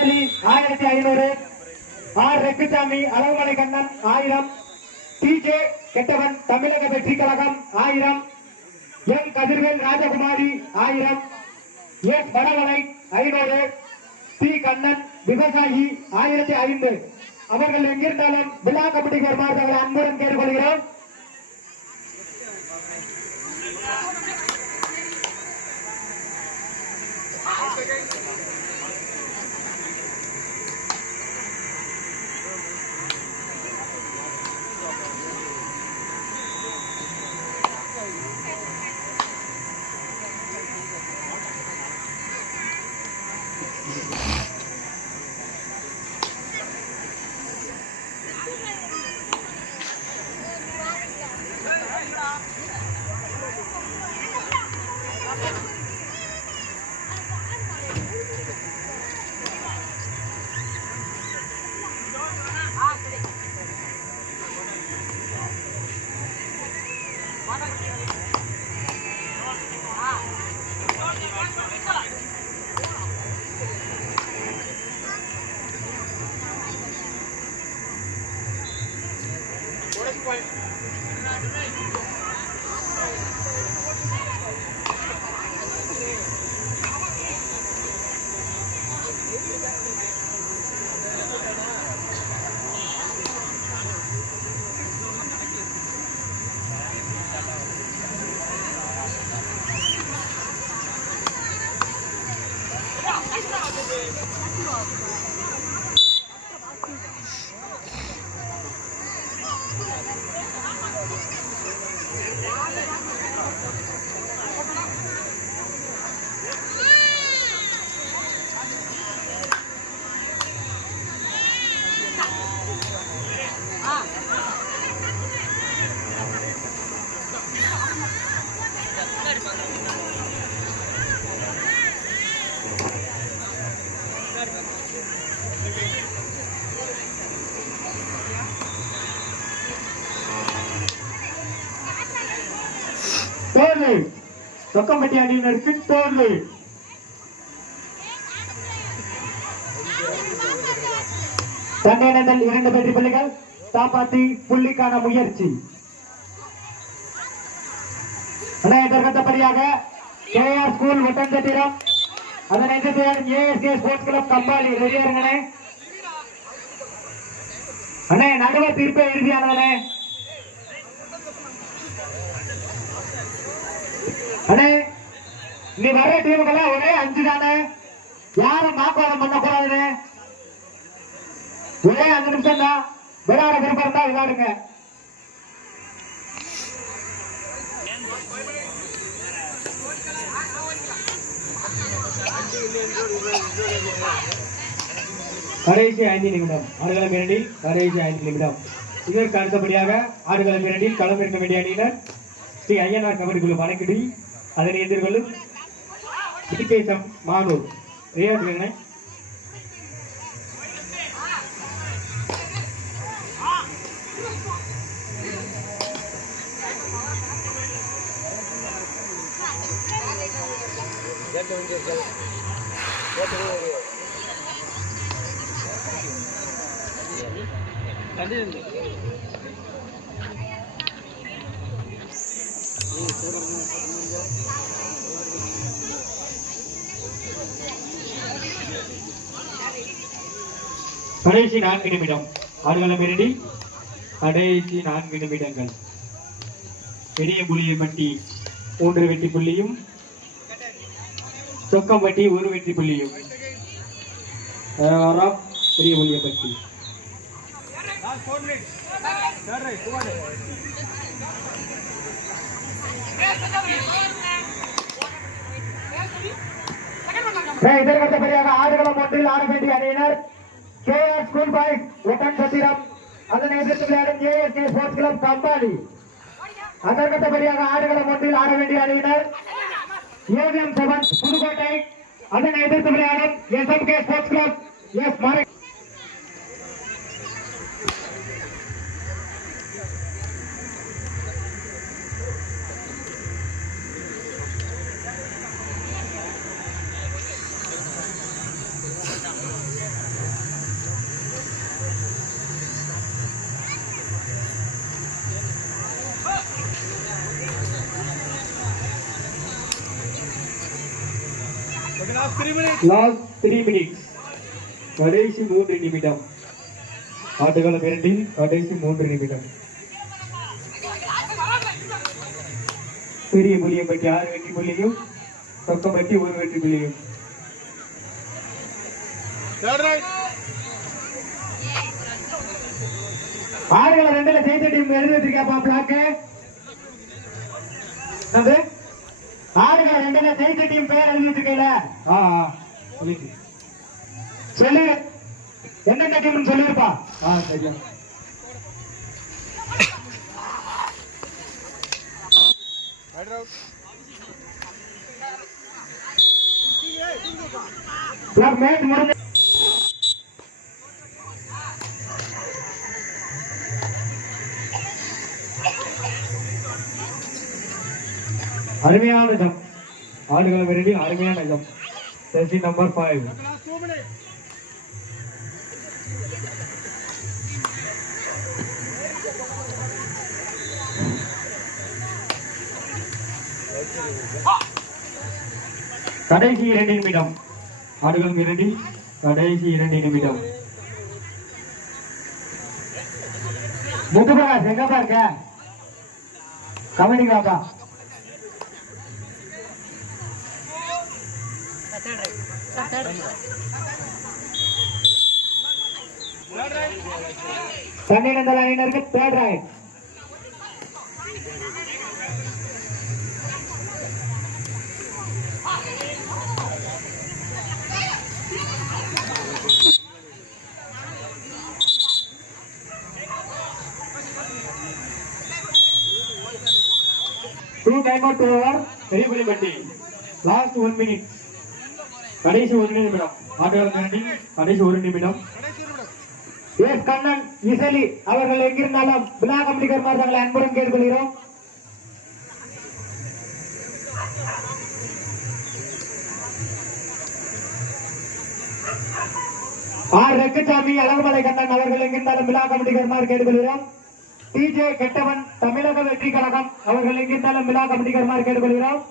ஆயிரத்தி ஐநூறு. ஆர். ரெக்குசாமி அழகுமலை கண்ணன் ஆயிரம். டிஜே கெட்டவன் தமிழக வெற்றி கழகம் ஆயிரம். எம். கதிர்வேல் ராஜகுமாரி ஆயிரம். எஸ். வடவலை ஐநூறு. டி கண்ணன் விவசாயி ஆயிரத்தி ஐந்து. அவர்கள் எங்கிருந்தாலும் விழா கமிட்டிக்கு வருமாறு தங்களை அன்புடன் கேட்டுக்கொள்கிறோம். தோல்வி சொக்கம்பட்டி அணியினருக்கு தோல்வி தன்னிடத்தில் இரண்டு வெற்றி புள்ளிகள். தாப்பாத்தி புள்ளிக்கான முயற்சி. எதிர்கட்டப்படியாக கே ஆர் ஸ்கூல் ஒட்டஞ்சத்திரம் அதனை எதிர்த்து ஏஎஸ்கே ஸ்போர்ட்ஸ் கிளப் கம்பாலி ரெடியாருங்கண்ணே அண்ணே நடுவர் தீர்ப்பே இறுதியானவனே அண்ணே நீ வர டீமுக்கெல்லாம் ஒரே அஞ்சு தானே? யாரும் வாக்குவாதம் பண்ணக்கூடாதுண்ணே ஒரே அஞ்சு நிமிஷம் தான். விளையாட விருப்பம் இருந்தா விளையாடுங்க. கடைசி ஐந்து நிமிடம். ஆடுகளம் இரண்டில் கடைசி ஐந்து நிமிடம். இதற்கு அடுத்தபடியாக ஆடுகளம் இரண்டில் களமிறக்க வேண்டிய அணியினர் ஸ்ரீ ஐயனார் கபடி குழு வணக்கிடி அதனை எதிர்கொள்ளும் விடிகேசம் மானூர். ரியாஸ் கண்டிப்பா கடைசி நான்கு நிமிடம். ஆடுகளம் இரண்டில் கடைசி நான்கு நிமிடங்கள். பெரிய புள்ளியை பட்டி மூன்று வெற்றி புள்ளியும் சொக்கம்பட்டி ஒரு வெற்றி புள்ளியும். பெரிய புள்ளியை பட்டி இதற்கடுத்தபடியாக ஆடுகளம் ஒன்றில் ஆட வேண்டிய அணியினர் KR school boys Oddanchatram அதனை எதிர்த்து விளையாடும் ஏஎஸ்கே ஸ்போர்ட்ஸ் கிளப் கம்பாலி அதற்கடுத்தபடியாக ஆடுகளம் ஒன்றில் ஆட வேண்டிய அணியினர் ஏவிஎம் செவன் புதுக்கோட்டை அதனை எதிர்த்து விளையாடும் எஸ்எம்கே ஸ்போர்ட்ஸ் கிளப் எஸ் மறை லாஸ்ட் த்ரீ மினிட்ஸ் கடைசி மூன்று நிமிடம். ஆட்டுகளம் இரண்டில் கடைசி மூன்று நிமிடம். பெரிய புள்ளியம் பற்றி ஆறு வெற்றி புள்ளியும் சொக்கம் பற்றி ஒரு வெற்றி புள்ளியும். ஆறுகளை ரெண்டுல ஜெயிச்ச டீம் எழுதி வச்சிருக்காப்பா பிளாக்கு அது ஆறுகளை ரெண்டுல ஜெயிச்ச டீம் பேர் எழுதிட்டு இருக்கல சொல்லிட்டு. சொல்லு. என்னென்ன டீம் சொல்லிருப்பா ஆ சரியா. பிளாக் மேட்ச் அருமையான ஜம். ஆடுகளம் விரடி அருமையான ஜம். ஜெர்சி நம்பர் ஃபைவ் கடைசி இரண்டு நிமிடம். ஆடுகளம் இரண்டு கடைசி இரண்டு நிமிடம். முத்துபிரகாஷ் పన్నెండు వందల ఐనర్కి third right two time out over very very బట్టి లాస్ట్ వన్ మినిట్ கடைசி ஒரு நிமிடம். ஆட்டோவில் கடைசி ஒரு நிமிடம். எஸ் கண்ணன் இசலி அவர்கள் எங்கிருந்தாலும் விழா கமிட்டிகர் தங்களை அன்புடன் கேட்டுக்கொள்கிறோம். ஆர் ரெக்கசாமி அழகுமலை கண்ணன் அவர்கள் எங்கிருந்தாலும் விழா கமிட்டிகர் கேட்டுக்கொள்கிறோம். டிஜே கெட்டவன் தமிழக வெற்றி கழகம் அவர்கள் எங்கிருந்தாலும் விழா கமிட்டிகர் கேட்டுக்கொள்கிறோம்.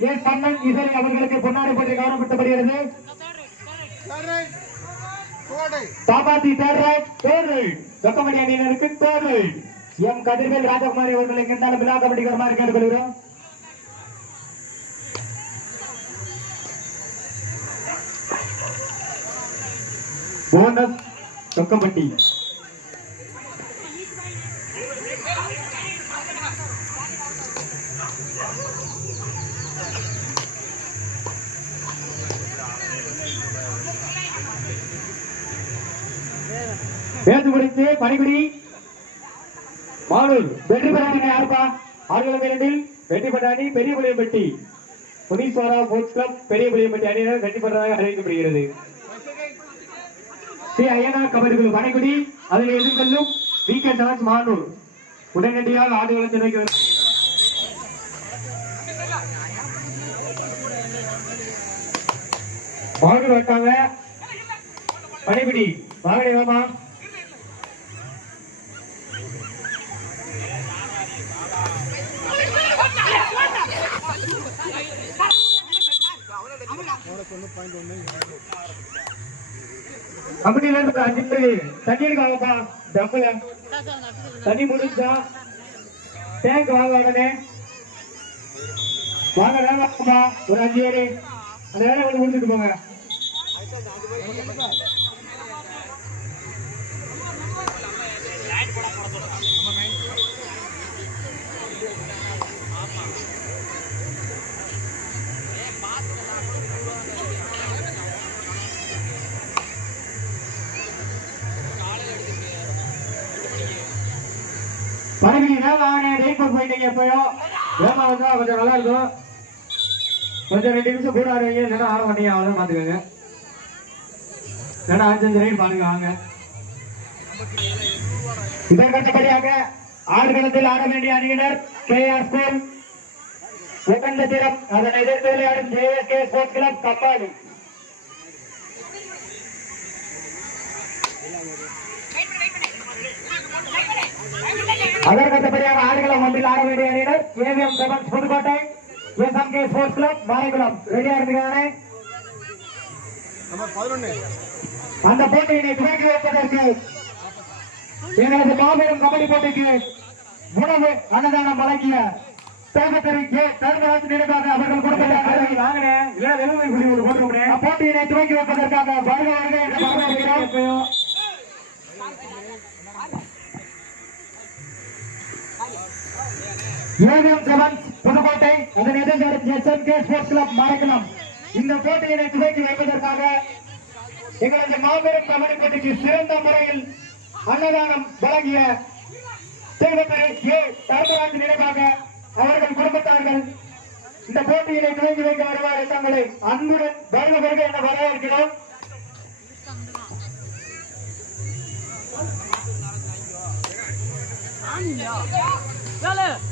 ஏ எஸ் இசை அவர்களுக்கு பொன்னாடி பற்றி கவனப்படுத்தப்படுகிறது தாபாத்தி தேர்ட் ரைட் தேர்ட் அணியினருக்கு தேர்ட் எம் கதிர்வேல் ராஜகுமாரி அவர்கள் எங்கிருந்தாலும் விழா கபடி வருமாறு கேட்டுக்கொள்கிறோம். போனஸ் சொக்கப்பட்டி குறித்து பணிபுரி. மானூர் வெற்றி பெறாங்க யாருப்பா? ஆறுகளம் இரண்டில் வெற்றி பெறாணி பெரிய புளியம்பட்டி புனீஸ்வரா ஸ்போர்ட்ஸ் கிளப் பெரிய புளியம்பட்டி அணியினர் வெற்றி பெற்றதாக அறிவிக்கப்படுகிறது. ஸ்ரீ ஐயனார் கபடி குழு பனைக்குடி அதில் எதிர்கொள்ளும் வி. கே. டான்ஸ் மானூர் உடனடியாக ஆடுகளம் திறக்க மானூர் வட்டாங்க பனைக்குடி வாகனி கம்பெனில இருந்து அஞ்சு பேர் தண்ணி எடுக்காங்கப்பா டப்புல தண்ணி முடிஞ்சா டேங்க் வாங்க உடனே. வாங்க வேலை ஒரு அஞ்சு பேரு. அந்த வேலை கொஞ்சம் முடிச்சுட்டு போங்க. போயிட்டீங்க எப்பயோ? வேலை வந்தா கொஞ்சம் நல்லா இருக்கும் கொஞ்சம் ரெண்டு நிமிஷம் கூட ஆடுவீங்க இல்லைன்னா ஆட மாட்டீங்க அவ்வளோ பார்த்துக்கோங்க. இல்லைன்னா அஞ்சஞ்சு ரைடு பாருங்க வாங்க. இதற்கடுத்தபடியாக ஆடுகளத்தில் ஆட வேண்டிய அணியினர் கே ஆர் ஸ்கூல் ஒப்பந்தத்திரம் அதனை எதிர்த்து விளையாடும் ஜேஎஸ்கே ஸ்போர்ட்ஸ் கிளப் கப்பாடு. அதற்கடுத்தபடியாக ஆடுகளம் ஒன்றில் ஆட வேண்டிய அணியினர் AVM sevens Pudukkottai SMK sports club Maraikulam ரெடியா பதினொன்னு அந்த போட்டியினை துவக்கி வைப்பதற்கு எங்களது மாபெரும் கபடி போட்டிக்கு உணவு அன்னதானம் வழங்கிய போட்டியினை துவக்கி வைப்பதற்காக வருக வருக என்று ஏவிஎம் செவன்ஸ் புதுக்கோட்டை. அதன் எதிர்கால எஸ்எம்கே ஸ்போர்ட்ஸ் கிளப் மாரைக்குளம் இந்த போட்டியினை துவக்கி வைப்பதற்காக எங்களது மாபெரும் கபடி போட்டிக்கு சிறந்த முறையில் அன்னதானம் வழங்கிய சேவத்திரை ஏ தர்மராஜ் நினைவாக அவர்கள் குடும்பத்தார்கள் இந்த போட்டியினை துவங்கி வைக்க வருவார் தங்களை அன்புடன் வருவதற்கு என வரவேற்கிறோம். Yeah.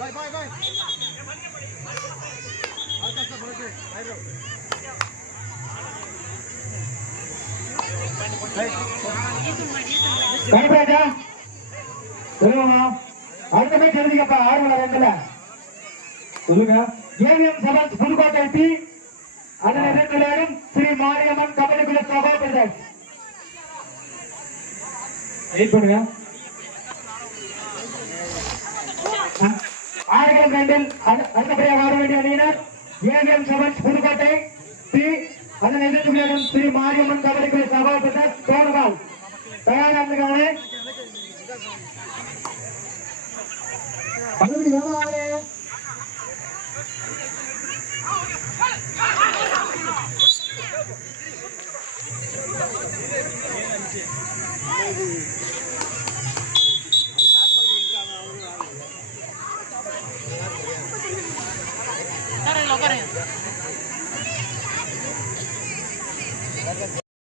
பாய் பாய் பாய் கணிப்பராஜா சொல்லுங்கம்மா அடுத்த மேட்ச் எழுதிக்கப்பா ஆறு ரெண்டுல சொல்லுங்க. ஏவிஎம் செவன்ஸ் புதுக்கோட்டை பி அதன் எதிர்த்து விளையாடும் ஸ்ரீ மாரியம்மன் கபடி குழு சபா பிரதர்ஸ் வெயிட் பண்ணுங்க. ஆயிரம் ரெண்டில் அடு- அடுத்தபடியாக ஆட வேண்டிய அணியினர் ஏவிஎம் செவன்ஸ் புதுக்கோட்டை பி அதன் எதிர்த்து விளையாடும் ஸ்ரீ மாரியம்மன் கபடி குழு சபா தயாராக தோணுகால் தயாரா இருக்காங்க